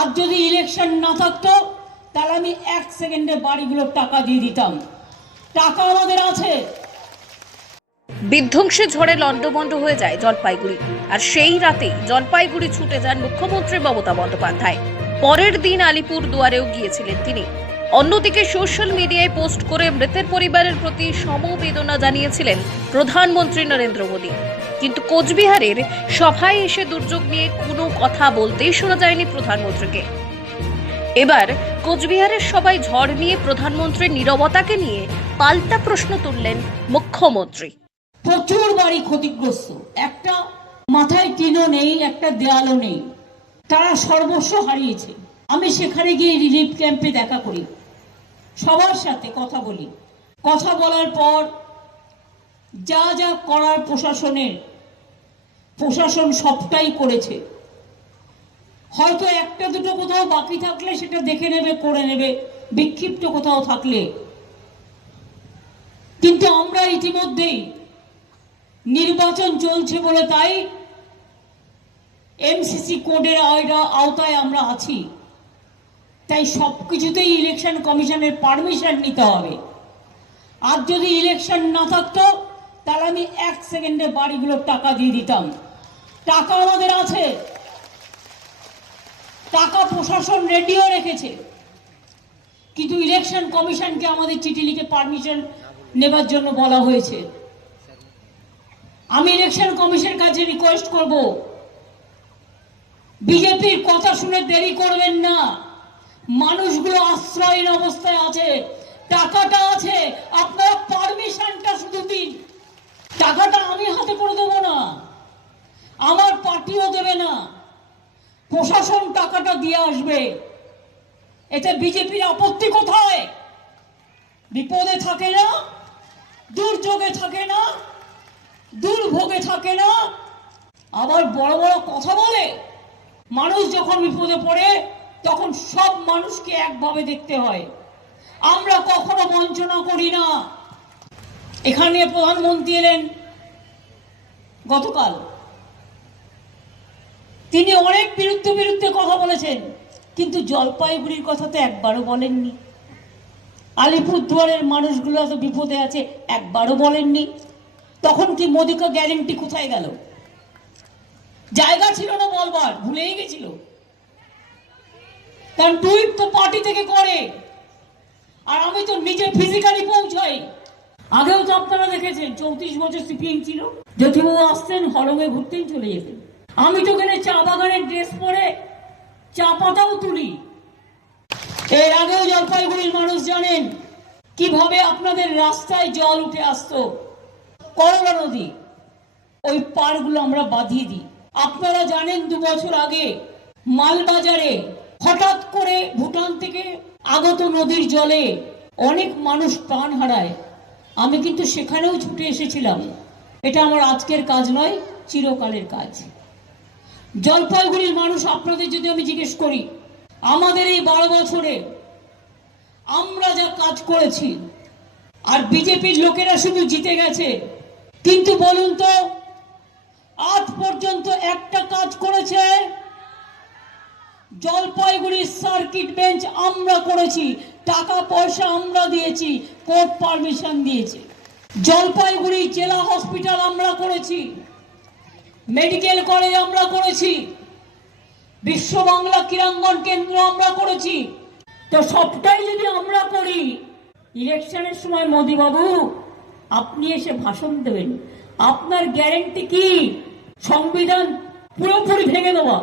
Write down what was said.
আজ যদি ইলেকশন না থাকতো তাহলে আমি 1 সেকেন্ডে বাড়িগুলোর টাকা দিয়ে দিতাম। টাকা আমাদের আছে। বিধ্বংসী ঝড়ে লণ্ডভণ্ড হয়ে যায় জলপাইগুড়ি, আর সেই রাতেই জলপাইগুড়ি ছুটে যান মুখ্যমন্ত্রী মমতা বন্দ্যোপাধ্যায়। পরের দিন আলিপুর দুয়ারেও গিয়েছিলেন তিনি। অন্যদিকে সোশ্যাল মিডিয়ায় পোস্ট করে মৃতের পরিবারের প্রতি সমবেদনা জানিয়েছিলেন প্রধানমন্ত্রী নরেন্দ্র মোদী। কিন্তু কোচবিহারের সভায় এসে দুর্যোগ নিয়ে কোনো কথা বলতেই শোনা যায়নি প্রধানমন্ত্রীকে। এবার কোচবিহারের সবাই ঝড় নিয়ে প্রধানমন্ত্রীর নীরবতাকে নিয়ে পাল্টা প্রশ্ন তুললেন মুখ্যমন্ত্রী। প্রচুর বাড়ি ক্ষতিগ্রস্ত, একটা মাথায় টিনও নেই, একটা দেয়ালও নেই, তারা সর্বস্ব হারিয়েছে। আমি সেখানে গিয়ে রিলিফ ক্যাম্পে দেখা করি, সবার সাথে কথা বলি। কথা বলার পর যা যা করার প্রশাসন সবটাই করেছে। হয়তো একটা দুটো কোথাও বাকি থাকলে সেটা দেখে নেবে, করে নেবে, বিক্ষিপ্ত কোথাও থাকলে। কিন্তু আমরা ইতিমধ্যেই নির্বাচন চলছে বলে তাই এমসিসি কোডের আওতায় আমরা আছি, তাই সবকিছুতেই ইলেকশন কমিশনের পারমিশন নিতে হবে। আর যদি ইলেকশন না থাকতো তাহলে আমি 1 সেকেন্ডে বাড়িগুলোর টাকা দিয়ে দিতাম। টাকা আমাদের আছে, টাকা প্রশাসন রেডিও রেখেছে, কিন্তু ইলেকশন কমিশনকে আমাদের চিঠি লিখে পারমিশন নেবার জন্য বলা হয়েছে। আমি ইলেকশন কমিশনের কাছে রিকোয়েস্ট করব, বিজেপির কথা শুনে দেরি করবেন না। মানুষগুলো আশ্রয়হীন অবস্থায় আছে, টাকাটা আছে, আপনারা পারমিশনটা শুধু দিন। টাকাটা আমি হাতে করে দেবো না, আমার পার্টিও দেবে না, প্রশাসন টাকাটা দিয়ে আসবে। এতে বিজেপির আপত্তি কোথায়? বিপদে থাকে না, দুর্যোগে থাকে না, দুর্ভোগে থাকে না, আবার বড় বড় কথা বলে। মানুষ যখন বিপদে পড়ে তখন সব মানুষকে একভাবে দেখতে হয়। আমরা কখনো বঞ্চনা করি না। এখানে প্রধানমন্ত্রী এলেন গতকাল, তিনি অনেক বিরুদ্ধে কথা বলেছেন, কিন্তু জলপাইগুড়ির কথা তো একবারও বলেননি। আলিপুরদুয়ারের মানুষগুলো এত বিপদে আছে, একবারও বলেননি। তখন কি মোদীকে গ্যারেন্টি কোথায় গেল? জায়গা ছিল না বলবার, ভুলেই গেছিল। কারণ টুইট তো পার্টি থেকে করে, আর আমি তো নিজে ফিজিক্যালি পৌঁছাই। আগেও তো আপনারা দেখেছেন 34 বছর সিপিএম ছিল, জ্যোতিবাবু আসতেন, হলঙে ঘুরতেন, চলে যেতেন। আমি তো গেলে চা বাগানের ড্রেস পরে চা পাতাও তুলি। এর আগেও জলপাইগুড়ির মানুষ জানেন কিভাবে আপনাদের রাস্তায় জল উঠে আসতো। করলা নদী, ওই পাড়গুলো আমরা বাঁধিয়ে দিই। আপনারা জানেন 2 বছর আগে মালবাজারে হঠাৎ করে ভুটান থেকে আগত নদীর জলে অনেক মানুষ প্রাণ হারায়। আমি কিন্তু সেখানেও ছুটে এসেছিলাম। এটা আমার আজকের কাজ নয়, চিরকালের কাজ। জলপাইগুড়ির মানুষ, আপনাদের যদি আমি জিজ্ঞেস করি, আমাদের এই 12 বছরে আমরা যা কাজ করেছি, আর বিজেপির লোকেরা শুধু জিতে গেছে, কিন্তু বলুন তো আজ পর্যন্ত একটা কাজ করেছে? জলপাইগুড়ির সার্কিট বেঞ্চ আমরা করেছি, টাকা পয়সা আমরা দিয়েছি, কোর্ট পারমিশন দিয়েছে। জলপাইগুড়ি জেলা হসপিটাল আমরা করেছি, মেডিকেল কলেজ আমরা করেছি, বিশ্ব বাংলা ক্রীড়াঙ্গন কেন্দ্র আমরা করেছি। তো সবটাই যদি আমরা করি, ইলেকশনের সময় মোদী বাবু আপনি এসে ভাষণ দেবেন, আপনার গ্যারেন্টি কি সংবিধান পুরোপুরি ভেঙে দেওয়া?